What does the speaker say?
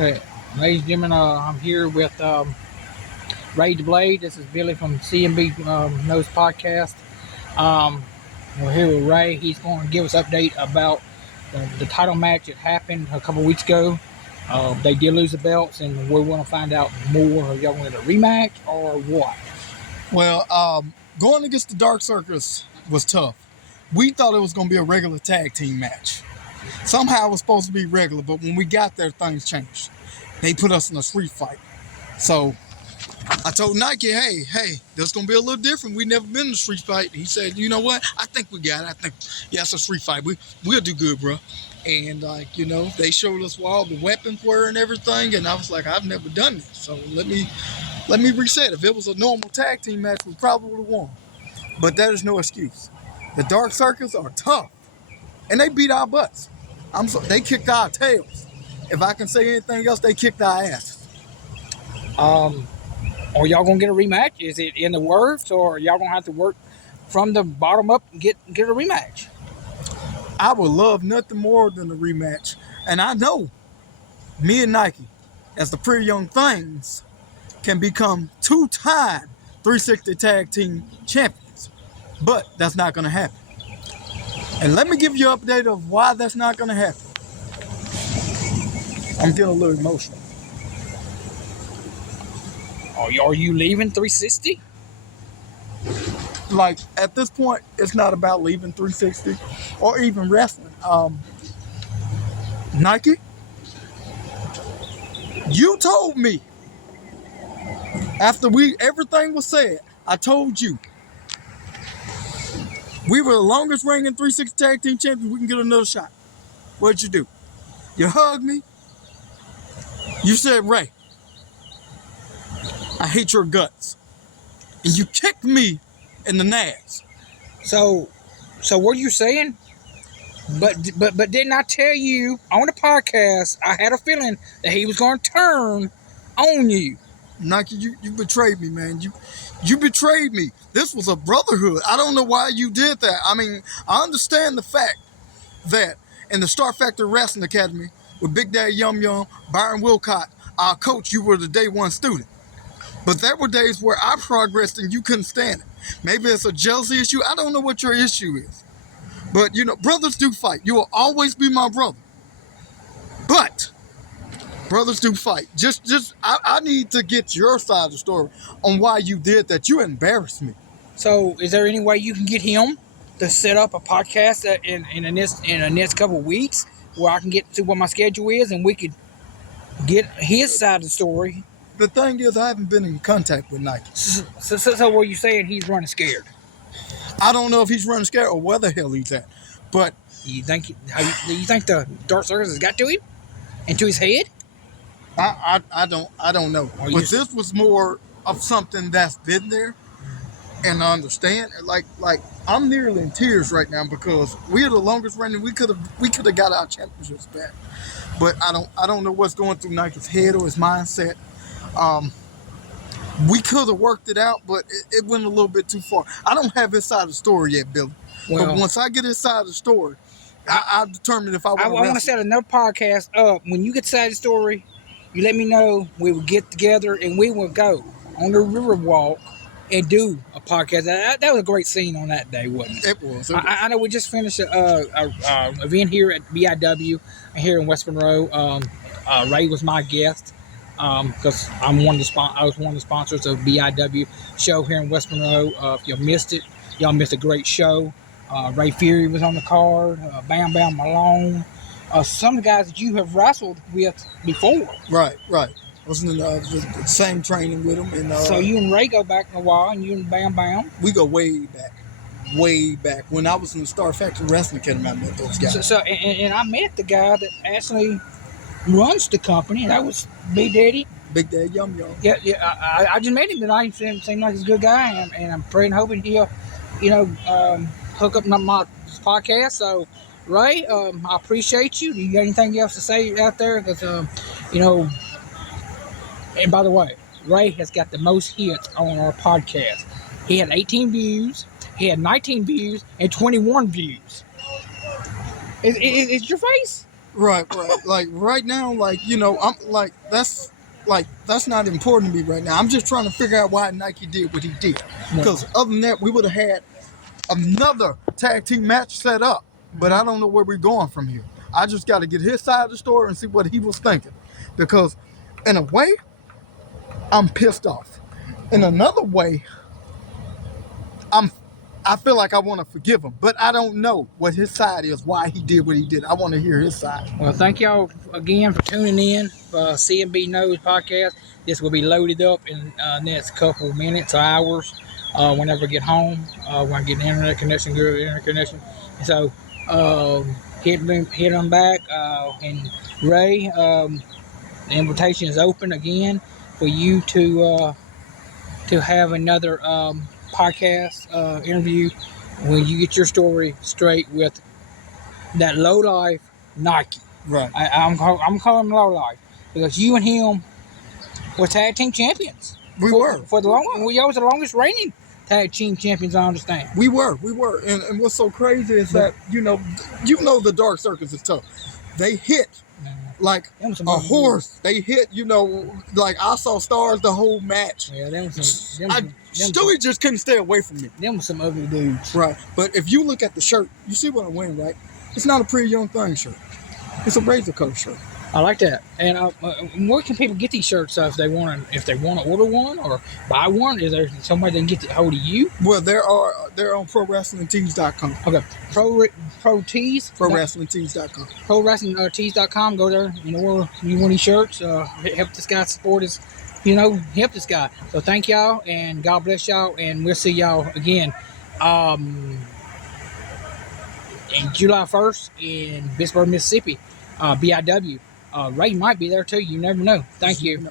Okay, ladies and gentlemen, I'm here with Ray DeBlade. This is Billy from CMB Knows Podcast. Um, we're here with Ray. He's going to give us an update about the title match that happened a couple weeks ago. They did lose the belts, and we want to find out more. Are y'all going to rematch or what? Well, going against the Dark Circus was tough. We thought it was going to be a regular tag team match. Somehow it was supposed to be regular, but when we got there, things changed. They put us in a street fight. So I told Nike, hey, this is going to be a little different. We never been in a street fight. He said, you know what? I think we got it. Yeah, it's a street fight. We'll do good, bro. And, they showed us where all the weapons were and everything. And I was like, I've never done this. So let me reset. If it was a normal tag team match, we probably would have won. But that is no excuse. The Dark Circus are tough. And they beat our butts. They kicked our tails. If I can say anything else, they kicked our asses. Are y'all gonna get a rematch? Is it in the works, or are y'all gonna have to work from the bottom up and get a rematch? I would love nothing more than a rematch. And I know me and Nike, as the Pretty Young Things, can become two-time 360 Tag Team Champions. But that's not gonna happen. And let me give you an update of why that's not going to happen. I'm getting a little emotional. Are you leaving 360? Like, at this point, it's not about leaving 360 or even wrestling. Nike, you told me after everything was said, I told you we were the longest reigning 360 Tag Team Champions. We can get another shot. What'd you do? You hugged me. You said, Ray, I hate your guts. And you kicked me in the nads. So what are you saying? But didn't I tell you on the podcast, I had a feeling that he was going to turn on you. Nike, you betrayed me, man. You betrayed me. This was a brotherhood. I don't know why you did that. I mean, I understand the fact that in the Star Factory Wrestling Academy with Big Daddy Yum Yum, Byron Wilcott, our coach, you were the day one student. But there were days where I progressed and you couldn't stand it. Maybe it's a jealousy issue. I don't know what your issue is. But, brothers do fight. You will always be my brother. But brothers do fight. I need to get your side of the story on why you did that. You embarrassed me. So, is there any way you can get him to set up a podcast in the next couple of weeks where I can get to what my schedule is and we could get his side of the story? The thing is, I haven't been in contact with Nike. So what are you saying? He's running scared? I don't know if he's running scared or where the hell he's at. But you think the Dark Circus has got to him? Into his head? I don't know. But this was more of something that's been there, and I understand. Like I'm nearly in tears right now because we are the longest running. We could have got our championships back, but I don't know what's going through Nike's head or his mindset. We could have worked it out, but it went a little bit too far. I don't have his side of the story yet, Billy. Well, but once I get his side of the story, I determine if I want to wrestle. I want to set another podcast up. When you get the side of the story, you let me know. We will get together and we will go on the Riverwalk and do a podcast. That was a great scene on that day, wasn't it? It was. I know we just finished a event here at BIW here in West Monroe. Ray was my guest because I was one of the sponsors of BIW show here in West Monroe. If you missed it, y'all missed a great show. Ray Fury was on the card. Bam Bam Malone. Some of the guys that you have wrestled with before. Right. I was in the same training with him. And, so you and Ray go back in a while, and you and Bam Bam? We go way back. When I was in the Star Factory Wrestling Academy, I met those guys. And I met the guy that actually runs the company, and that was Big Daddy Yum Yum. Yeah. I just met him tonight. He seemed like he's a good guy, and I'm praying, hoping he'll, hook up my podcast. So, Ray, I appreciate you. Do you got anything else to say out there? Because, and by the way, Ray has got the most hits on our podcast. He had 18 views, he had 19 views, and 21 views. Is your face? Right. Like right now, like I'm that's not important to me right now. I'm just trying to figure out why Nike did what he did. Because other than that, we would have had another tag team match set up. But I don't know where we're going from here. I just got to get his side of the story and see what he was thinking. Because in a way, I'm pissed off. In another way, I feel like I want to forgive him, but I don't know what his side is, why he did what he did. I want to hear his side. Well, thank y'all again for tuning in for CMB Knows podcast. This will be loaded up in next couple minutes or hours whenever I get home. When I get an internet connection, good internet connection. So hit them back. And Ray, the invitation is open again for you to have another podcast interview when you get your story straight with that low life Nike. Right. I'm calling him low life because you and him were tag team champions. We were for the long. We was the longest reigning tag team champions. I understand. We were, and what's so crazy is that you know the Dark Circus is tough. They hit like a horse. They hit, like I saw stars the whole match. Yeah, Stewie just couldn't stay away from me. Them were some ugly dudes. Right, but if you look at the shirt, you see what I'm wearing, right? It's not a Pretty Young Thing shirt. It's a Razor Color shirt. I like that. And where can people get these shirts if they want to order one or buy one? Is there somebody that can get a hold of you? Well, they're on ProWrestlingTees.com. Okay, Pro Tees. ProWrestlingTees.com. ProWrestlingTees.com. Go there. Order you want these shirts. Help this guy support his. Help this guy. So thank y'all and God bless y'all and we'll see y'all again. In July 1st in Vicksburg, Mississippi, BIW. Ray might be there too. You never know. Thank you.